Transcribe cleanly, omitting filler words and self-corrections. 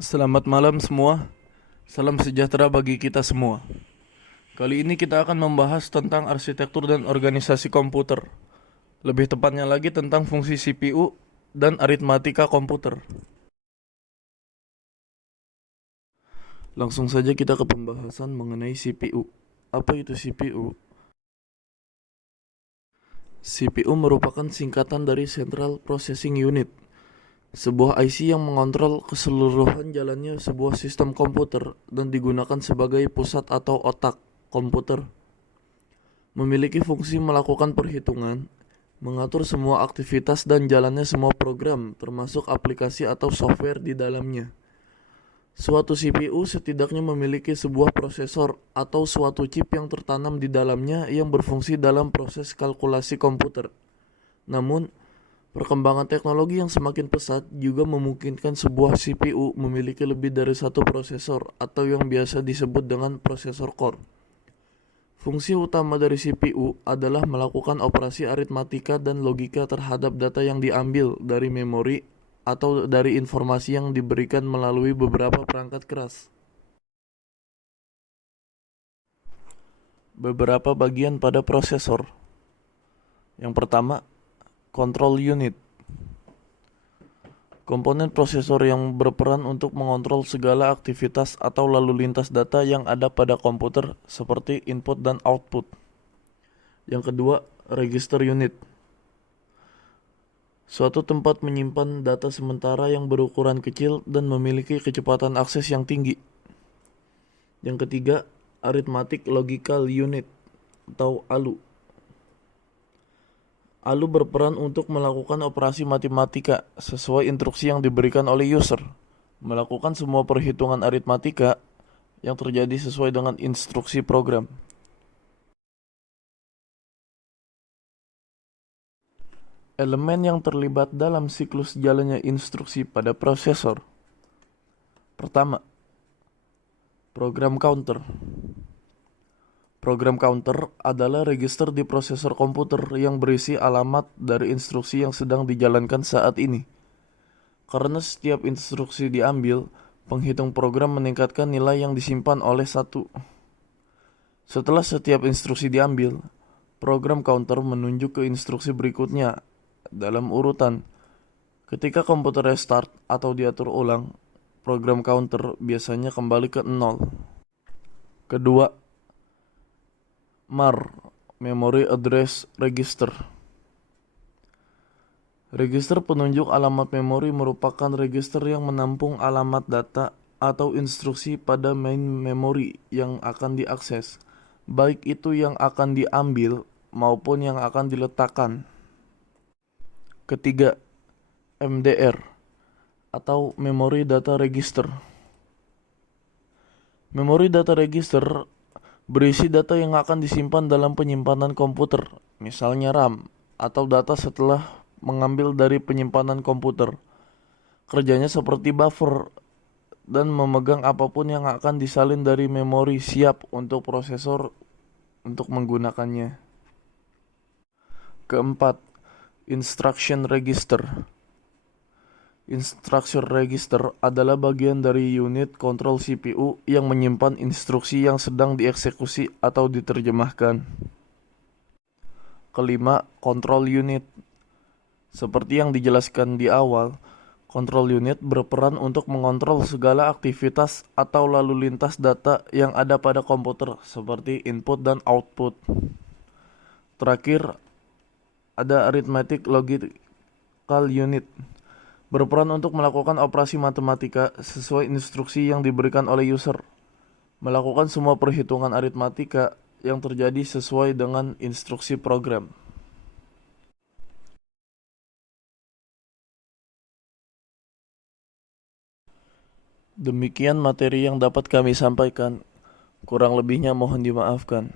Selamat malam semua. Salam sejahtera bagi kita semua. Kali ini kita akan membahas tentang arsitektur dan organisasi komputer. Lebih tepatnya lagi tentang fungsi CPU dan aritmatika komputer. Langsung saja kita ke pembahasan mengenai CPU. Apa itu CPU? CPU merupakan singkatan dari Central Processing Unit, sebuah IC yang mengontrol keseluruhan jalannya sebuah sistem komputer dan digunakan sebagai pusat atau otak komputer. Memiliki fungsi melakukan perhitungan, mengatur semua aktivitas dan jalannya semua program, termasuk aplikasi atau software di dalamnya. Suatu CPU setidaknya memiliki sebuah prosesor atau suatu chip yang tertanam di dalamnya yang berfungsi dalam proses kalkulasi komputer. Namun, perkembangan teknologi yang semakin pesat juga memungkinkan sebuah CPU memiliki lebih dari satu prosesor atau yang biasa disebut dengan prosesor core. Fungsi utama dari CPU adalah melakukan operasi aritmatika dan logika terhadap data yang diambil dari memori atau dari informasi yang diberikan melalui beberapa perangkat keras. Beberapa bagian pada prosesor. Yang pertama, control unit. Komponen prosesor yang berperan untuk mengontrol segala aktivitas atau lalu lintas data yang ada pada komputer seperti input dan output. Yang kedua, register unit. Suatu tempat menyimpan data sementara yang berukuran kecil dan memiliki kecepatan akses yang tinggi. Yang ketiga, arithmetic logical unit atau ALU. ALU berperan untuk melakukan operasi matematika sesuai instruksi yang diberikan oleh user, melakukan semua perhitungan aritmatika yang terjadi sesuai dengan instruksi program. Elemen yang terlibat dalam siklus jalannya instruksi pada prosesor. Pertama, program counter. Program counter adalah register di prosesor komputer yang berisi alamat dari instruksi yang sedang dijalankan saat ini. Karena setiap instruksi diambil, penghitung program meningkatkan nilai yang disimpan oleh satu. Setelah setiap instruksi diambil, program counter menunjuk ke instruksi berikutnya dalam urutan. Ketika komputer restart atau diatur ulang, program counter biasanya kembali ke 0. Kedua, MAR, Memory Address Register. Register penunjuk alamat memori merupakan register yang menampung alamat data atau instruksi pada main memory yang akan diakses, baik itu yang akan diambil maupun yang akan diletakkan. Ketiga, MDR atau Memory Data Register. Memory Data Register berisi data yang akan disimpan dalam penyimpanan komputer, misalnya RAM, atau data setelah mengambil dari penyimpanan komputer. Kerjanya seperti buffer dan memegang apapun yang akan disalin dari memori siap untuk prosesor untuk menggunakannya. Keempat, Instruction Register. Instruction Register adalah bagian dari unit kontrol CPU yang menyimpan instruksi yang sedang dieksekusi atau diterjemahkan. Kelima, Control Unit. Seperti yang dijelaskan di awal, Control Unit berperan untuk mengontrol segala aktivitas atau lalu lintas data yang ada pada komputer seperti input dan output. Terakhir, ada Arithmetic Logical Unit, berperan untuk melakukan operasi matematika sesuai instruksi yang diberikan oleh user, melakukan semua perhitungan aritmatika yang terjadi sesuai dengan instruksi program. Demikian materi yang dapat kami sampaikan, kurang lebihnya mohon dimaafkan.